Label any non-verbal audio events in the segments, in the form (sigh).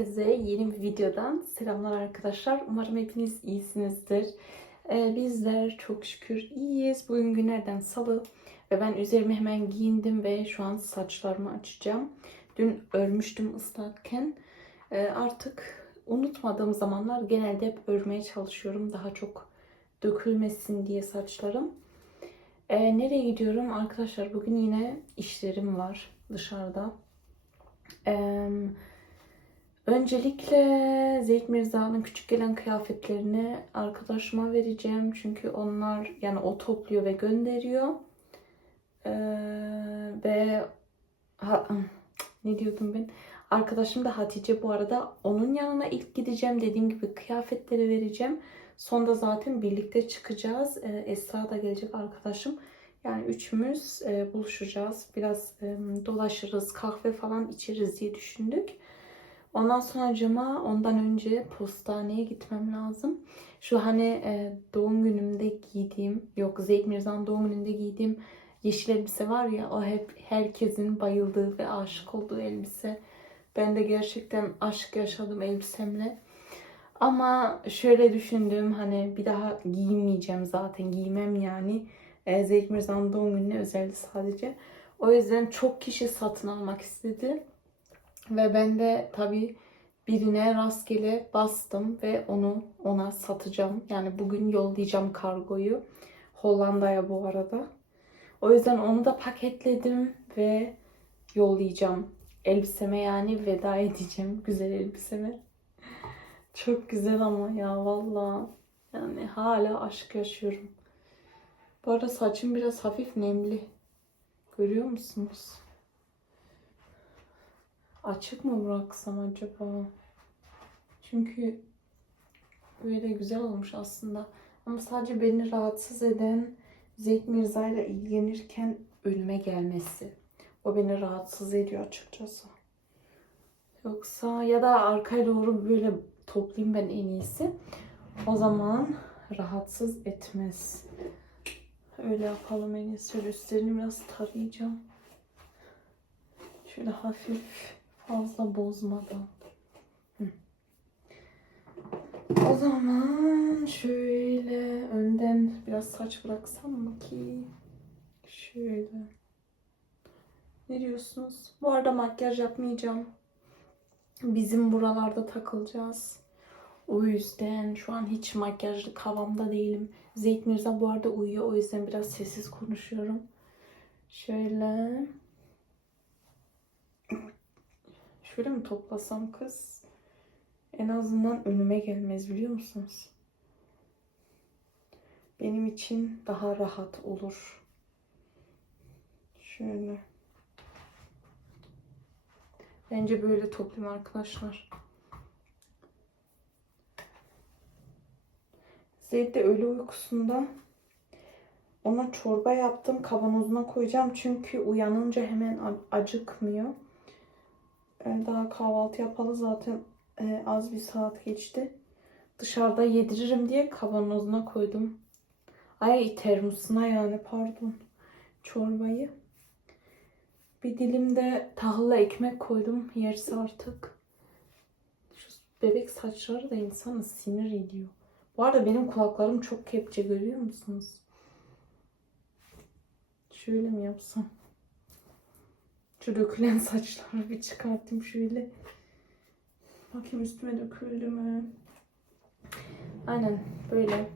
Herkese yeni bir videodan selamlar arkadaşlar. Umarım hepiniz iyisinizdir. Ee, bizler çok şükür iyiyiz. Bugün günlerden salı ve ben üzerime hemen giyindim ve şu an saçlarımı açacağım. Dün örmüştüm ıslakken. Ee, artık unutmadığım zamanlar genelde hep örmeye çalışıyorum. Daha çok dökülmesin diye saçlarım. Ee, nereye gidiyorum? Arkadaşlar bugün yine işlerim var dışarıda. Ee, öncelikle Zeyt Mirza'nın küçük gelen kıyafetlerini arkadaşıma vereceğim. Çünkü onlar yani o topluyor ve gönderiyor. Ee, ve ha, ne diyordum ben? Arkadaşım da Hatice bu arada. Onun yanına ilk gideceğim. Dediğim gibi kıyafetleri vereceğim. Sonda zaten birlikte çıkacağız. Ee, Esra da gelecek arkadaşım. Yani üçümüz e, buluşacağız. Biraz e, dolaşırız, kahve falan içeriz diye düşündük. Ondan sonra cuma ondan önce postaneye gitmem lazım. Şu hani e, doğum günümde giydiğim, yok Zeyd Mirza'nın doğum gününde giydiğim yeşil elbise var ya o hep herkesin bayıldığı ve aşık olduğu elbise. Ben de gerçekten aşk yaşadım elbisemle. Ama şöyle düşündüm hani bir daha giymeyeceğim zaten giymem yani. E, Zeyd Mirza'nın doğum gününe özeldi sadece. O yüzden çok kişi satın almak istedi. Ve ben de tabii birine rastgele bastım ve onu ona satacağım. Yani bugün yollayacağım kargoyu. Hollanda'ya bu arada. O yüzden onu da paketledim ve yollayacağım. Elbiseme yani veda edeceğim (laughs) güzel elbiseme. Çok güzel ama ya valla. Yani hala aşk yaşıyorum. Bu arada saçım biraz hafif nemli. Görüyor musunuz? Açık mı bıraksam acaba? Çünkü böyle güzel olmuş aslında. Ama sadece beni rahatsız eden Zeyt Mirza ile ilgilenirken ölüme gelmesi. O beni rahatsız ediyor açıkçası. Yoksa ya da arkaya doğru böyle toplayayım ben en iyisi. O zaman rahatsız etmez. Öyle yapalım en iyisi. Üstlerini biraz tarayacağım. Şöyle hafif fazla bozmadan. Hı. O zaman şöyle önden biraz saç bıraksam mı ki? Şöyle. Ne diyorsunuz? Bu arada makyaj yapmayacağım. Bizim buralarda takılacağız. O yüzden şu an hiç makyajlı havamda değilim. Zeyt Mirza bu arada uyuyor. O yüzden biraz sessiz konuşuyorum. Şöyle. Şöyle mi toplasam kız? En azından önüme gelmez biliyor musunuz? Benim için daha rahat olur. Şöyle. Bence böyle toplayayım arkadaşlar. Zeyd de öğle uykusunda. Ona çorba yaptım. Kavanozuna koyacağım. Çünkü uyanınca hemen acıkmıyor. Daha kahvaltı yapalı zaten e, az bir saat geçti. Dışarıda yediririm diye kavanozuna koydum. Ay termosuna yani pardon. Çorbayı. Bir dilim de tahıllı ekmek koydum. Yerse artık. Şu bebek saçları da insanı sinir ediyor. Bu arada benim kulaklarım çok kepçe görüyor musunuz? Şöyle mi yapsam? Şu dökülen saçları bir çıkartayım şöyle. Bakayım üstüme döküldü mü? Aynen böyle.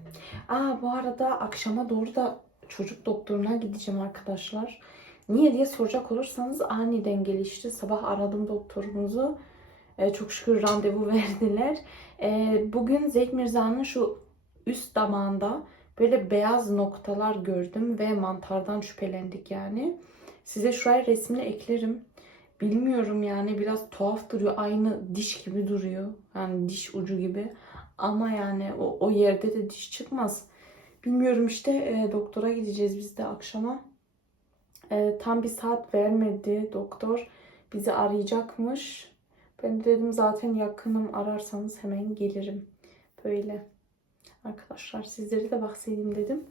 Aa bu arada akşama doğru da çocuk doktoruna gideceğim arkadaşlar. Niye diye soracak olursanız aniden gelişti. Sabah aradım doktorumuzu. Ee, çok şükür randevu (laughs) verdiler. Ee, bugün Zeyt Mirza'nın şu üst damağında böyle beyaz noktalar gördüm ve mantardan şüphelendik yani. Size şuraya resmini eklerim. Bilmiyorum yani biraz tuhaf duruyor. Aynı diş gibi duruyor. Yani diş ucu gibi. Ama yani o, o yerde de diş çıkmaz. Bilmiyorum işte e, doktora gideceğiz biz de akşama. E, tam bir saat vermedi doktor. Bizi arayacakmış. Ben de dedim zaten yakınım ararsanız hemen gelirim. Böyle. Arkadaşlar sizlere de bahsedeyim dedim.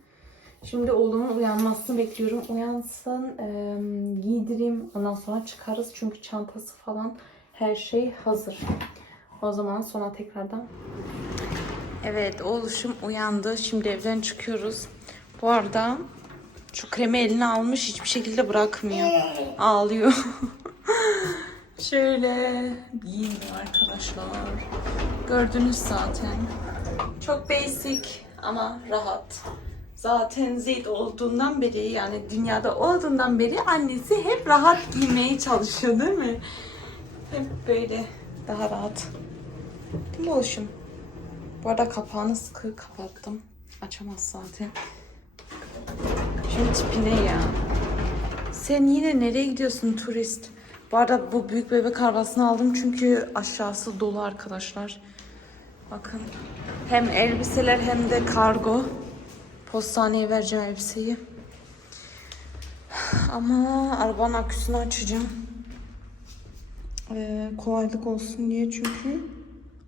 Şimdi oğlumun uyanmasını bekliyorum. Uyansın, e, giydireyim. Ondan sonra çıkarız. Çünkü çantası falan her şey hazır. O zaman sonra tekrardan. Evet oğluşum uyandı. Şimdi evden çıkıyoruz. Bu arada şu kremi eline almış hiçbir şekilde bırakmıyor. Ağlıyor. (laughs) Şöyle giyindim arkadaşlar. Gördünüz zaten. Çok basic ama rahat. Zaten Zeyd olduğundan beri yani dünyada olduğundan beri annesi hep rahat giymeye çalışıyor değil mi? Hep böyle daha rahat. Değil mi oğlum? Bu arada kapağını sıkı kapattım. Açamaz zaten. Şunun tipi ne ya? Sen yine nereye gidiyorsun turist? Bu arada bu büyük bebek arabasını aldım çünkü aşağısı dolu arkadaşlar. Bakın hem elbiseler hem de kargo. Postaneye vereceğim elbiseyi. Ama arabanın aküsünü açacağım. Ee, kolaylık olsun diye çünkü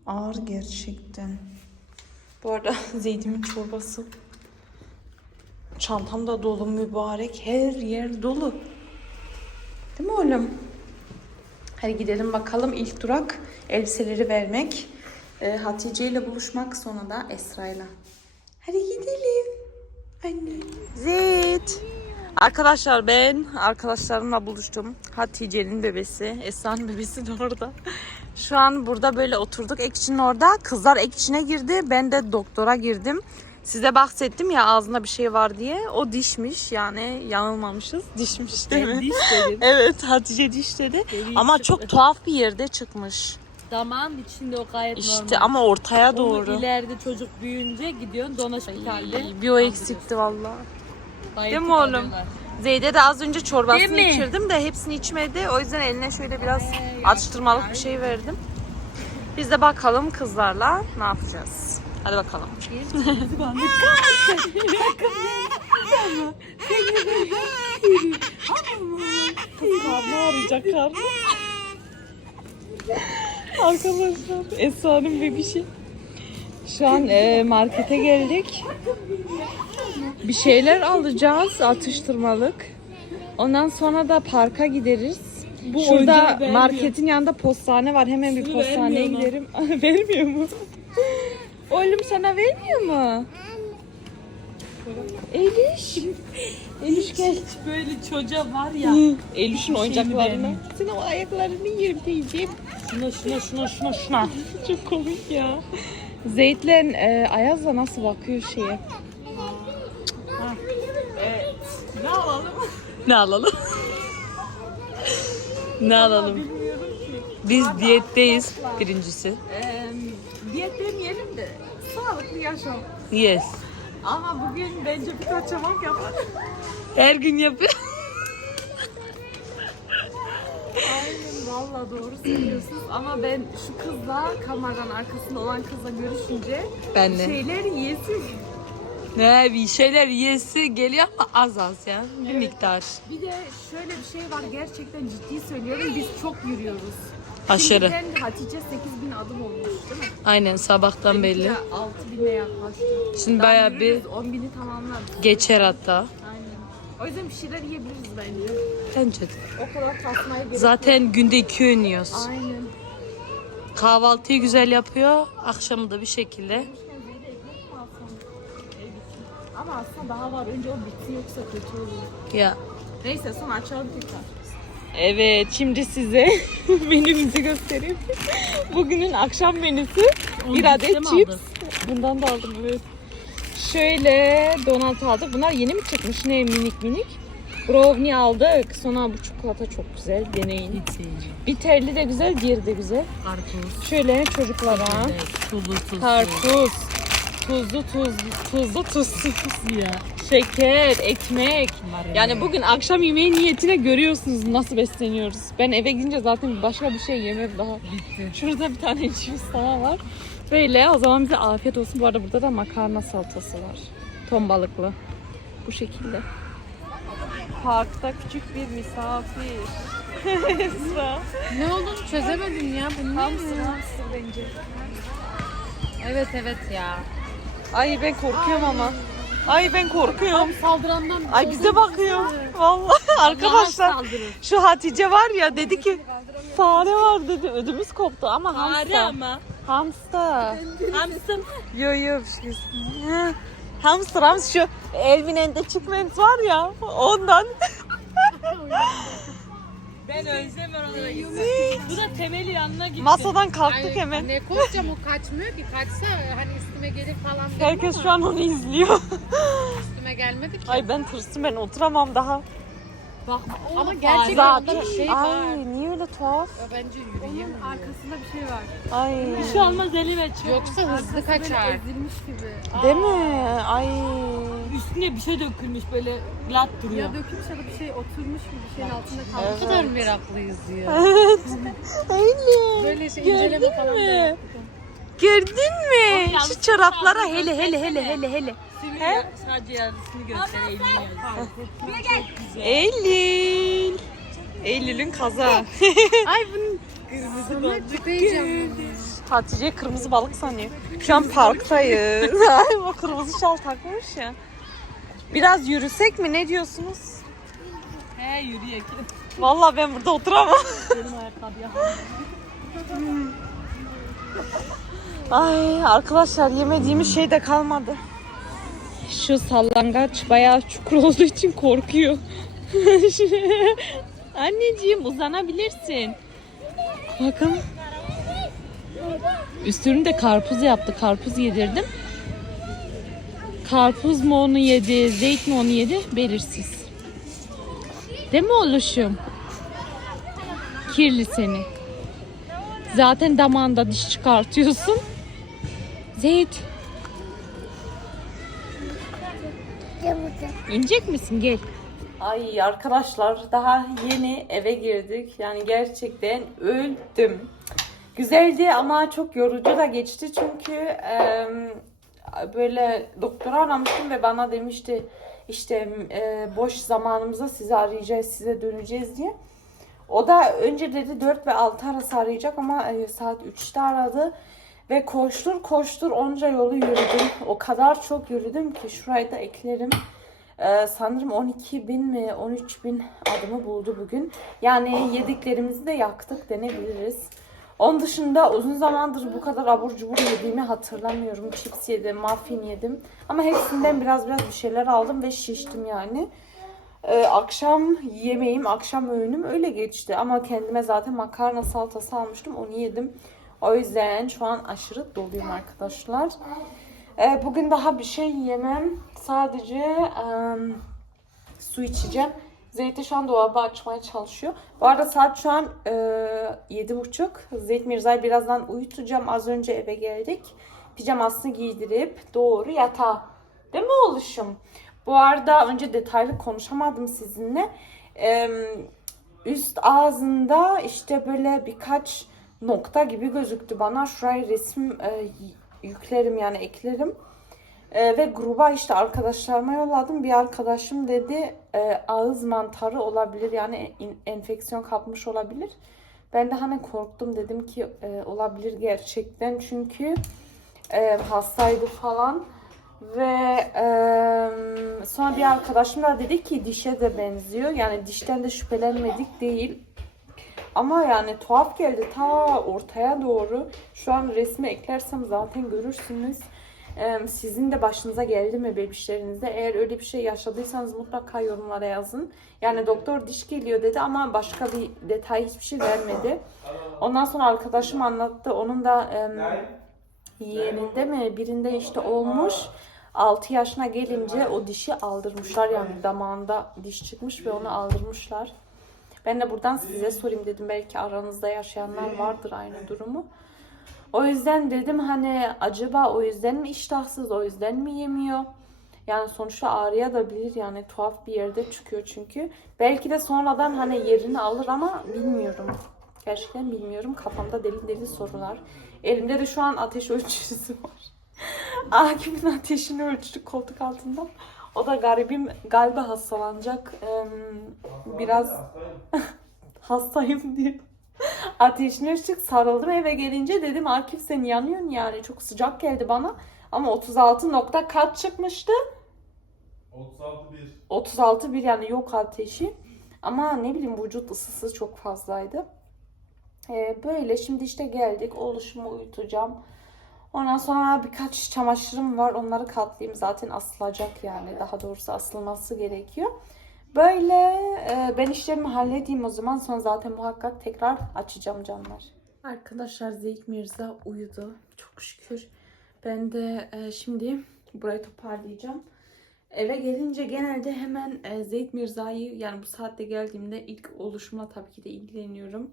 ağır gerçekten. Bu arada (laughs) zeytimin çorbası. Çantam da dolu mübarek. Her yer dolu. Değil mi oğlum? Hadi gidelim bakalım. İlk durak elbiseleri vermek. Ee, Hatice ile buluşmak sonra da Esra ile. Hadi gidelim. Zeyt. Arkadaşlar ben arkadaşlarımla buluştum. Hatice'nin bebesi, Esra'nın (laughs) bebesi de orada. Şu an burada böyle oturduk Ekşi'nin orada. Kızlar Ekşi'ne girdi. Ben de doktora girdim. Size bahsettim ya ağzında bir şey var diye. O dişmiş yani yanılmamışız. Dişmiş değil mi? Diş dedim. (laughs) Evet Hatice diş dedi. Ama çok tuhaf bir yerde çıkmış. Damağın içinde o gayet İşte normal. ama ortaya Onu doğru. ileride çocuk büyüyünce gidiyorsun dona şekerli. Ay, Bir o eksikti valla. Değil mi oğlum? alıyorlar. Zeyde de az önce çorbasını içirdim de hepsini içmedi. O yüzden eline şöyle biraz Ee, atıştırmalık bir şey verdim. Biz de bakalım kızlarla ne yapacağız. Hadi bakalım. Karnı (laughs) arayacak karnı. Arkadaşlar Esra'nın bebişi. Şu an e, markete geldik. Bir şeyler alacağız atıştırmalık. Ondan sonra da parka gideriz. Bu Şurada oyuncağı marketin yanında postane var. Hemen bir Şunu postaneye vermiyor giderim. (laughs) vermiyor mu? Oğlum sana vermiyor mu? Eliş. Eliş gel. Hiç böyle çocuğa var ya. Eliş'in oyuncaklarını. Sen o ayaklarını yerim teyzeciğim. Şuna şuna şuna şuna şuna. (laughs) Çok komik ya. Zeyt'le e, Ayaz'la nasıl bakıyor şeye? Evet. Ne alalım? Ne alalım? (laughs) ne alalım? Biz diyetteyiz birincisi. Ee, diyet demeyelim de sağlıklı yaşam. Yes. Ama bugün bence bir kaçamak yapar. Her gün yapıyor. Aynen valla doğru söylüyorsunuz ama ben şu kızla kameranın arkasında olan kızla görüşünce Ben de. şeyler yiyesim. Ne bir şeyler yesi geliyor ama az az ya. Bir miktar. Bir de şöyle bir şey var gerçekten ciddi söylüyorum biz çok yürüyoruz. Aşırı. Şimdiden Hatice 8000 adım olmuş değil mi? Aynen sabahtan belli. 6000'e yaklaştı. Şimdi Daha bayağı bir yürürüz, 10.000'i tamamlar. geçer hatta. Aynen. O yüzden bir şeyler yiyebiliriz bence. Bence de. O kadar kasmaya gerek. Zaten günde iki öğün yiyoruz. Aynen. Kahvaltıyı güzel yapıyor. Akşamı da bir şekilde. Demişken Zeyde ekmek mi alsam? Ama aslında daha var. Önce o bitsin yoksa kötü olur. Ya. Neyse sonra açalım tekrar. Evet şimdi size (laughs) menümüzü göstereyim. Bugünün akşam menüsü bir adet chips. Bundan da aldım evet. Şöyle donat aldık. Bunlar yeni mi çıkmış? Ne minik minik. Brownie aldık. Sonra bu çikolata çok güzel. Deneyin. Hiç sevmiyorum. Bir terli de güzel, diğeri de güzel. Karpuz. Şöyle çocuklara Evet, tuzlu tuzlu. karpuz, tuzlu tuzlu, tuzlu tuzsuz, ya. şeker, ekmek. Yani bugün akşam yemeği niyetine görüyorsunuz nasıl besleniyoruz. Ben eve gidince zaten başka bir şey yemem daha. Şurada bir tane cips daha var. Böyle o zaman bize afiyet olsun. Bu arada burada da makarna salatası var. Ton balıklı. Bu şekilde. Parkta küçük bir misafir. Esra. Ne oldu çözemedim ya. Bu ne? Hamster hamster bence. Evet evet ya. Ay ben korkuyorum ama. Ay ben korkuyorum. Saldırandan Ay bize bakıyor. Vallahi (laughs) arkadaşlar. saldırır. Şu Hatice var ya dedi ki fare var dedi. Ödümüz koptu ama Fare hamster. ama. Hamster. Hamster. Yo yo bir şey Ha, Hamster hamster şu Elvin'in de çıkmamız var ya ondan. (laughs) Ben özlem oralara gittim. Bu da temeli yanına gitti. Masadan kalktık hemen. Ne koşacağım o kaçmıyor ki. Kaçsa hani üstüme gelir falan dedim Herkes ama şu an onu izliyor. üstüme gelmedi ki. Ay ben tırstım ben oturamam daha. Bak, Ama gerçekten Zaten bir şey var. ay niye öyle tuhaf? Ya bence yürüyemem. arkasında bir şey var. Ay. Bir şey olmaz elime çık. Yoksa hızlı kaçar. Ezilmiş gibi. Değil mi? Ay. Üstüne bir şey dökülmüş böyle lat duruyor. Ya dökülmüş ya da bir şey oturmuş mu bir şeyin altında kalmış. Ne kadar meraklıyız ya. (laughs) Öyle. Böyle şey inceleme falan da mi? Gördün mü? Şu çoraplara hele hele hele hele hele. Ya, sadece yarısını göster. Eylül. Eylül'ün kaza. Ay (laughs) bunun. Hatice kırmızı balık sanıyor. Şu an parktayız. (laughs) Ay o kırmızı şal takmış ya. Biraz yürüsek mi? Ne diyorsunuz? He yürüyek. (laughs) Vallahi ben burada oturamam. Benim ayakkabıya. Ay arkadaşlar yemediğimiz şey de kalmadı. Şu sallangaç bayağı çukur (laughs) olduğu için korkuyor. (laughs) Anneciğim uzanabilirsin. Bakın. Üstünü de karpuz yaptı. Karpuz yedirdim. Karpuz mu onu yedi, zeyt mi onu yedi belirsiz. Değil mi oğluşum? Kirli seni. Zaten damağında diş çıkartıyorsun. Zeyt. İnecek misin? Gel. Ay arkadaşlar daha yeni eve girdik. Yani gerçekten öldüm. Güzeldi ama çok yorucu da geçti çünkü em, böyle doktoru aramıştım ve bana demişti işte e, boş zamanımızda sizi arayacağız, size döneceğiz diye. O da önce dedi 4 ve 6 arası arayacak ama e, saat 3'te aradı. Ve koştur koştur onca yolu yürüdüm. O kadar çok yürüdüm ki şurayı da eklerim. Ee, sanırım 12 bin mi 13 bin adımı buldu bugün. Yani yediklerimizi de yaktık denebiliriz. Onun dışında uzun zamandır bu kadar abur cubur yediğimi hatırlamıyorum. Chips yedim, muffin yedim. Ama hepsinden biraz biraz bir şeyler aldım ve şiştim yani. Ee, akşam yemeğim, akşam öğünüm öyle geçti. Ama kendime zaten makarna salatası almıştım. Onu yedim. O yüzden şu an aşırı doluyum arkadaşlar. Ee, bugün daha bir şey yemem. Sadece em, su içeceğim. Zeyt'i şu an dolabı açmaya çalışıyor. Bu arada saat şu an e, yedi buçuk. Zeyt Mirza'yı birazdan uyutacağım. Az önce eve geldik. Pijamasını giydirip doğru yatağa. Değil mi oluşum? Bu arada önce detaylı konuşamadım sizinle. Em, üst ağzında işte böyle birkaç nokta gibi gözüktü bana. Şuraya resim e, yüklerim yani eklerim. E, ve gruba işte arkadaşlarıma yolladım. Bir arkadaşım dedi e, ağız mantarı olabilir yani in- enfeksiyon kapmış olabilir. Ben de hani korktum dedim ki e, olabilir gerçekten çünkü e, hastaydı falan. Ve e, sonra bir arkadaşım da dedi ki dişe de benziyor. Yani dişten de şüphelenmedik değil. Ama yani tuhaf geldi ta ortaya doğru. Şu an resmi eklersem zaten görürsünüz. Sizin de başınıza geldi mi bebişlerinizde? Eğer öyle bir şey yaşadıysanız mutlaka yorumlara yazın. Yani doktor diş geliyor dedi ama başka bir detay hiçbir şey vermedi. Ondan sonra arkadaşım anlattı. Onun da yeğeninde mi birinde işte olmuş. 6 yaşına gelince o dişi aldırmışlar yani damağında diş çıkmış ve onu aldırmışlar. Ben de buradan size sorayım dedim. Belki aranızda yaşayanlar vardır aynı durumu. O yüzden dedim hani acaba o yüzden mi iştahsız, o yüzden mi yemiyor? Yani sonuçta ağrıya da bilir yani tuhaf bir yerde çıkıyor çünkü. Belki de sonradan hani yerini alır ama bilmiyorum. Gerçekten bilmiyorum. Kafamda deli deli sorular. Elimde de şu an ateş ölçüsü var. (laughs) Akif'in ateşini ölçtük koltuk altında. O da garibim galiba hastalanacak. Em, Biraz (laughs) hastayım diye. Ateşini ölçtük sarıldım eve gelince dedim Akif sen yanıyorsun yani çok sıcak geldi bana. Ama 36 nokta kaç çıkmıştı? 36 1. 36 bir yani yok ateşi. Ama ne bileyim vücut ısısı çok fazlaydı. Ee, böyle şimdi işte geldik. Oluşumu uyutacağım. Ondan sonra birkaç çamaşırım var. Onları katlayayım. Zaten asılacak yani. Daha doğrusu asılması gerekiyor. Böyle e, ben işlerimi halledeyim o zaman. Sonra zaten muhakkak tekrar açacağım canlar. Arkadaşlar Zeyt Mirza uyudu. Çok şükür. Ben de e, şimdi burayı toparlayacağım. Eve gelince genelde hemen e, Zeyt Mirza'yı yani bu saatte geldiğimde ilk oluşuma tabii ki de ilgileniyorum.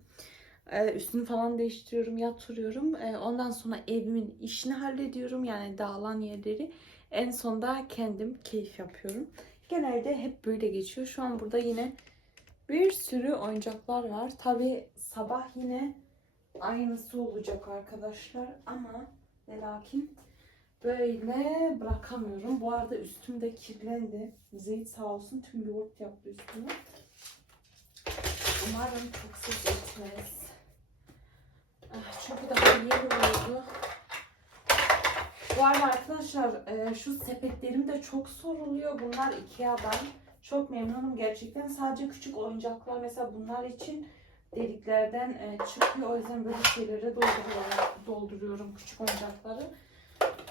E, üstünü falan değiştiriyorum, yatırıyorum. E, ondan sonra evimin işini hallediyorum. Yani dağılan yerleri. En sonda kendim keyif yapıyorum. Genelde hep böyle geçiyor. Şu an burada yine bir sürü oyuncaklar var. Tabii sabah yine aynısı olacak arkadaşlar. Ama ve lakin böyle bırakamıyorum. Bu arada üstüm de kirlendi. Zeyt sağ olsun tüm yoğurt yaptı üstüme. Umarım çok ses etmez. Ah, Çünkü daha yeni oldu. Bu arada arkadaşlar e, şu sepetlerim de çok soruluyor. Bunlar Ikea'dan. Çok memnunum gerçekten. Sadece küçük oyuncaklar mesela bunlar için deliklerden e, çıkıyor. O yüzden böyle şeylere dolduruyorum, dolduruyorum küçük oyuncakları.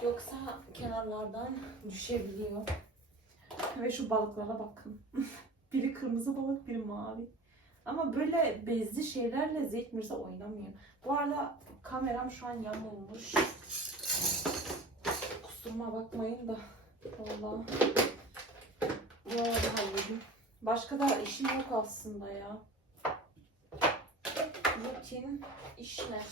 Yoksa kenarlardan düşebiliyor. Ve şu balıklara bakın. (laughs) biri kırmızı balık, biri mavi. Ama böyle bezli şeylerle Zeyt Mirza oynamıyor. Bu arada kameram şu an yan olmuş. Kusuruma bakmayın da. Vallahi. Bu arada halledeyim. Başka da işim yok aslında ya. Rutin işler.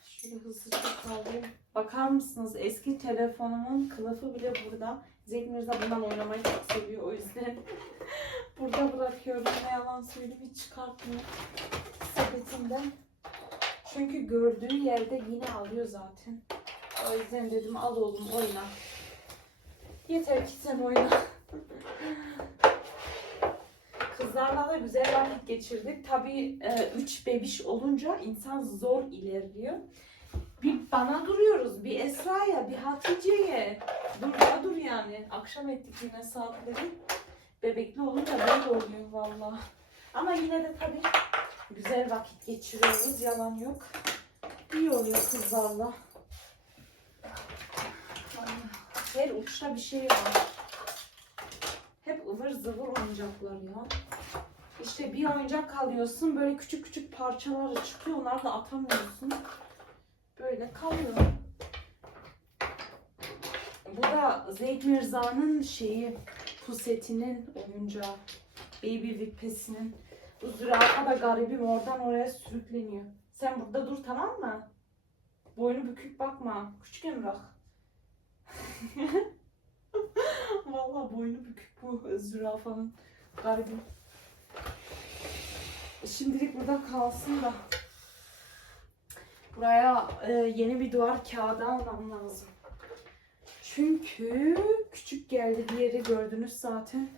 Şöyle hızlıca kaldırayım. Bakar mısınız? Eski telefonumun kılıfı bile burada. Zeyt Mirza bundan oynamayı çok seviyor o yüzden. (laughs) burada bırakıyorum. Ne yalan söyleyeyim hiç çıkartmıyor. Sepetinden. Çünkü gördüğü yerde yine alıyor zaten. O yüzden dedim al oğlum oyna. Yeter ki sen oyna. (laughs) Kızlarla da güzel vakit geçirdik. Tabii 3 bebiş olunca insan zor ilerliyor. Bir bana duruyoruz, bir Esra'ya, bir Hatice'ye. Dur da dur yani. Akşam ettik yine saatleri. Bebekli olunca böyle oluyor valla. Ama yine de tabii güzel vakit geçiriyoruz. Yalan yok. İyi oluyor kızlarla. Her uçta bir şey var. Hep ıvır zıvır oyuncaklar ya. İşte bir oyuncak alıyorsun böyle küçük küçük parçaları çıkıyor onları da atamıyorsun. Böyle kalıyor. Bu da Zeyd Mirza'nın şeyi pusetinin oyuncağı. Baby Vipes'inin. Bu zürafa da garibim oradan oraya sürükleniyor. Sen burada dur tamam mı? Boynu bükük bakma. Küçük Emrah. (laughs) Vallahi boynu bükük bu zürafanın. Garibim. Şimdilik burada kalsın da. Buraya e, yeni bir duvar kağıdı almam lazım. Çünkü küçük geldi bir yeri gördünüz zaten.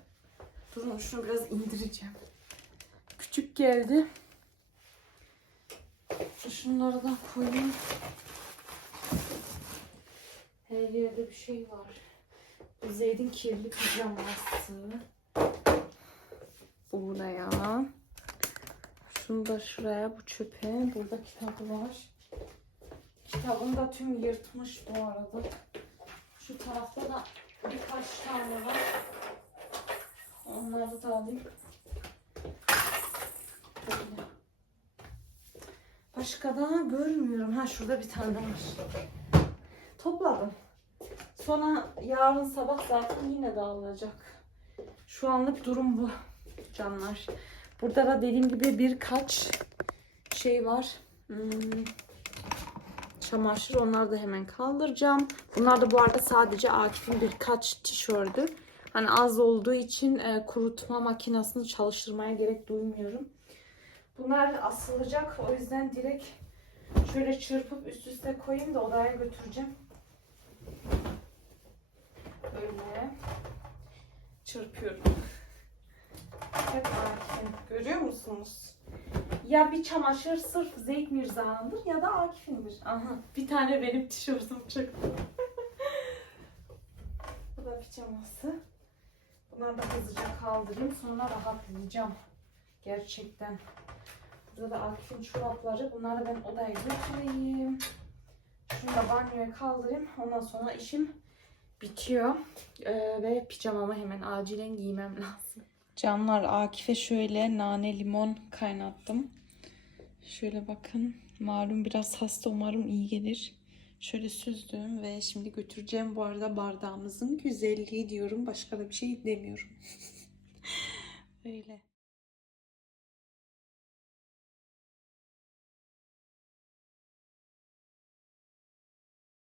Durun şunu biraz indireceğim. Küçük geldi. Şunları da koyayım. Her yerde bir şey var. Bu Zeyd'in kirli pijaması. Bu buraya. Şunu da şuraya bu çöpe. Burada kitabı var. Kitabını da tüm yırtmış bu arada. Şu tarafta da birkaç tane var. Onları da alayım. Böyle. Başka da görmüyorum. Ha şurada bir tane var. Topladım. Sonra yarın sabah zaten yine dağılacak. Şu anlık durum bu canlar. Burada da dediğim gibi birkaç şey var. Hmm, çamaşır onları da hemen kaldıracağım. Bunlar da bu arada sadece Akif'in birkaç tişörtü. Hani az olduğu için e, kurutma makinesini çalıştırmaya gerek duymuyorum. Bunlar asılacak. O yüzden direkt şöyle çırpıp üst üste koyayım da odaya götüreceğim. Böyle çırpıyorum. Hep Akif'in. Görüyor musunuz? Ya bir çamaşır sırf Zeyt Mirza'nındır ya da Akif'indir. Aha bir tane benim tişörtüm çıktı. (laughs) Bu da pijaması. Bunları da hızlıca kaldırayım sonra rahatlayacağım. Gerçekten. Burada da Akif'in çorapları. Bunları ben odaya götüreyim. Şunu da banyoya kaldırayım. Ondan sonra işim bitiyor. Ee, ve pijamamı hemen acilen giymem (laughs) lazım. Canlar Akif'e şöyle nane limon kaynattım. Şöyle bakın. Malum biraz hasta umarım iyi gelir. Şöyle süzdüm ve şimdi götüreceğim. Bu arada bardağımızın güzelliği diyorum. Başka da bir şey demiyorum. (laughs) Öyle.